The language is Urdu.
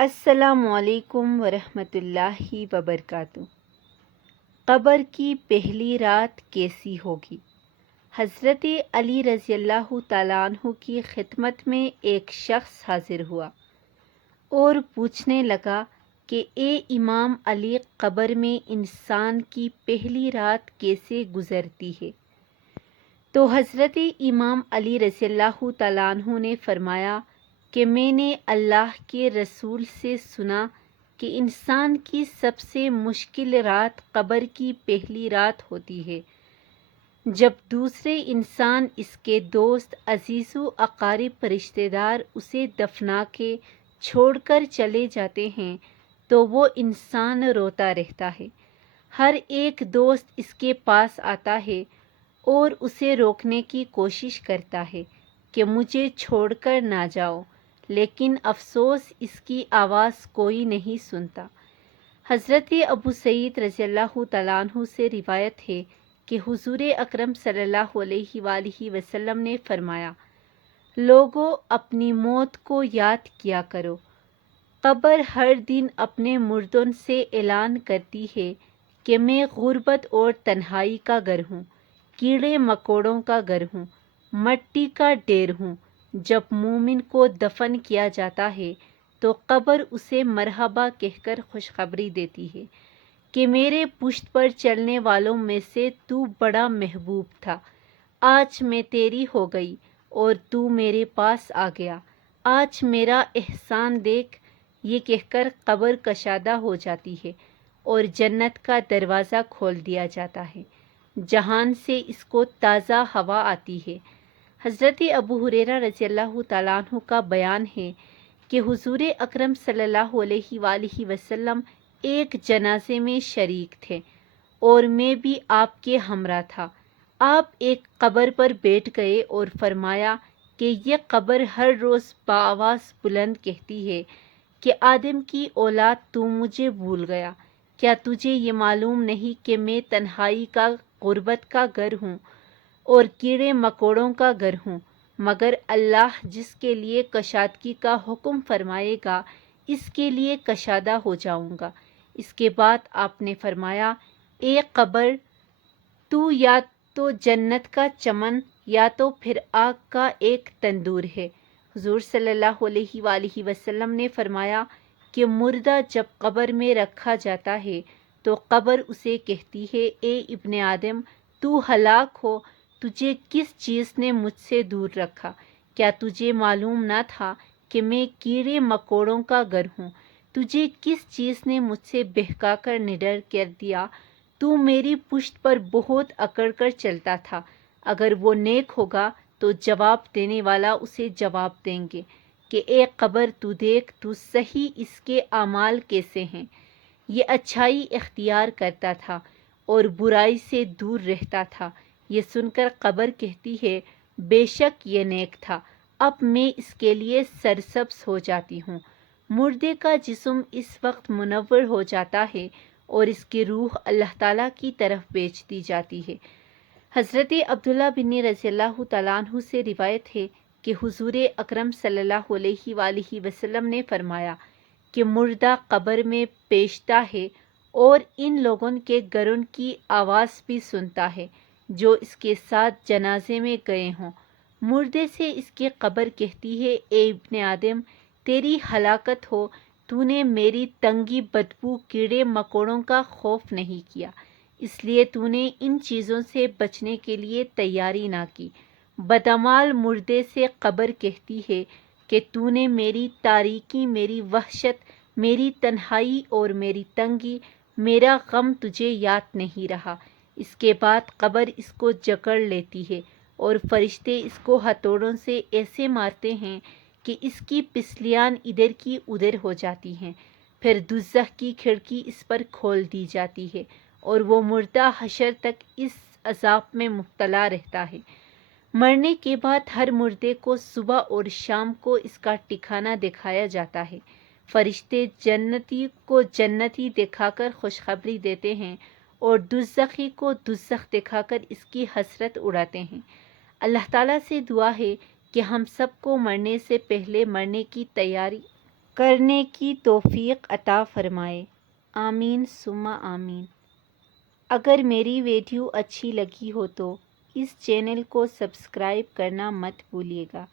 السلام علیکم ورحمۃ اللہ وبرکاتہ۔ قبر کی پہلی رات کیسی ہوگی؟ حضرت علی رضی اللہ تعالیٰ عنہ کی خدمت میں ایک شخص حاضر ہوا اور پوچھنے لگا کہ اے امام علی، قبر میں انسان کی پہلی رات کیسے گزرتی ہے؟ تو حضرت امام علی رضی اللہ تعالیٰ عنہ نے فرمایا کہ میں نے اللہ کے رسول سے سنا کہ انسان کی سب سے مشکل رات قبر کی پہلی رات ہوتی ہے، جب دوسرے انسان، اس کے دوست، عزیز و اقارب، رشتہ دار اسے دفنا کے چھوڑ کر چلے جاتے ہیں تو وہ انسان روتا رہتا ہے۔ ہر ایک دوست اس کے پاس آتا ہے اور اسے روکنے کی کوشش کرتا ہے کہ مجھے چھوڑ کر نہ جاؤ، لیکن افسوس اس کی آواز کوئی نہیں سنتا۔ حضرت ابو سعید رضی اللہ تعالیٰ عنہ سے روایت ہے کہ حضور اکرم صلی اللہ علیہ وآلہ وسلم نے فرمایا، لوگوں، اپنی موت کو یاد کیا کرو۔ قبر ہر دن اپنے مردوں سے اعلان کرتی ہے کہ میں غربت اور تنہائی کا گھر ہوں، کیڑے مکوڑوں کا گھر ہوں، مٹی کا ڈھیر ہوں۔ جب مومن کو دفن کیا جاتا ہے تو قبر اسے مرحبا کہہ کر خوشخبری دیتی ہے کہ میرے پشت پر چلنے والوں میں سے تو بڑا محبوب تھا، آج میں تیری ہو گئی اور تو میرے پاس آ گیا، آج میرا احسان دیکھ۔ یہ کہہ کر قبر کشادہ ہو جاتی ہے اور جنت کا دروازہ کھول دیا جاتا ہے، جہان سے اس کو تازہ ہوا آتی ہے۔ حضرت ابو ہریرہ رضی اللہ تعالیٰ عنہ کا بیان ہے کہ حضور اکرم صلی اللہ علیہ وآلہ وسلم ایک جنازے میں شریک تھے اور میں بھی آپ کے ہمراہ تھا۔ آپ ایک قبر پر بیٹھ گئے اور فرمایا کہ یہ قبر ہر روز بآواز بلند کہتی ہے کہ آدم کی اولاد، تو مجھے بھول گیا۔ کیا تجھے یہ معلوم نہیں کہ میں تنہائی کا، غربت کا گھر ہوں اور کیڑے مکوڑوں کا گھر ہوں؟ مگر اللہ جس کے لیے کشادگی کا حکم فرمائے گا، اس کے لیے کشادہ ہو جاؤں گا۔ اس کے بعد آپ نے فرمایا، اے قبر، تو یا تو جنت کا چمن یا تو پھر آگ کا ایک تندور ہے۔ حضور صلی اللہ علیہ وآلہ وسلم نے فرمایا کہ مردہ جب قبر میں رکھا جاتا ہے تو قبر اسے کہتی ہے، اے ابن آدم، تو ہلاک ہو، تجھے کس چیز نے مجھ سے دور رکھا؟ کیا تجھے معلوم نہ تھا کہ میں کیڑے مکوڑوں کا گھر ہوں؟ تجھے کس چیز نے مجھ سے بہکا کر نڈر کر دیا؟ تو میری پشت پر بہت اکڑ کر چلتا تھا۔ اگر وہ نیک ہوگا تو جواب دینے والا اسے جواب دیں گے کہ اے قبر، تو دیکھ، تو صحیح اس کے اعمال کیسے ہیں۔ یہ اچھائی اختیار کرتا تھا اور برائی سے دور رہتا تھا۔ یہ سن کر قبر کہتی ہے، بے شک یہ نیک تھا، اب میں اس کے لیے سرسبز ہو جاتی ہوں۔ مردے کا جسم اس وقت منور ہو جاتا ہے اور اس کی روح اللہ تعالیٰ کی طرف بھیج دی جاتی ہے۔ حضرت عبداللہ بن رضی اللہ تعالیٰ عنہ سے روایت ہے کہ حضور اکرم صلی اللہ علیہ وآلہ وسلم نے فرمایا کہ مردہ قبر میں پیشتا ہے اور ان لوگوں کے گھروں کی آواز بھی سنتا ہے جو اس کے ساتھ جنازے میں گئے ہوں۔ مردے سے اس کی قبر کہتی ہے، اے ابن آدم، تیری ہلاکت ہو، تو نے میری تنگی، بدبو، کیڑے مکوڑوں کا خوف نہیں کیا، اس لیے تو نے ان چیزوں سے بچنے کے لیے تیاری نہ کی۔ بدعمال مردے سے قبر کہتی ہے کہ تو نے میری تاریکی، میری وحشت، میری تنہائی اور میری تنگی، میرا غم تجھے یاد نہیں رہا۔ اس کے بعد قبر اس کو جکڑ لیتی ہے اور فرشتے اس کو ہتھوڑوں سے ایسے مارتے ہیں کہ اس کی پسلیاں ادھر کی ادھر ہو جاتی ہیں۔ پھر دوزخ کی کھڑکی اس پر کھول دی جاتی ہے اور وہ مردہ حشر تک اس عذاب میں مبتلا رہتا ہے۔ مرنے کے بعد ہر مردے کو صبح اور شام کو اس کا ٹھکانہ دکھایا جاتا ہے۔ فرشتے جنتی کو جنتی دکھا کر خوشخبری دیتے ہیں اور دوزخی کو دوزخ دکھا کر اس کی حسرت اڑاتے ہیں۔ اللہ تعالیٰ سے دعا ہے کہ ہم سب کو مرنے سے پہلے مرنے کی تیاری کرنے کی توفیق عطا فرمائے، آمین ثم آمین۔ اگر میری ویڈیو اچھی لگی ہو تو اس چینل کو سبسکرائب کرنا مت بھولیے گا۔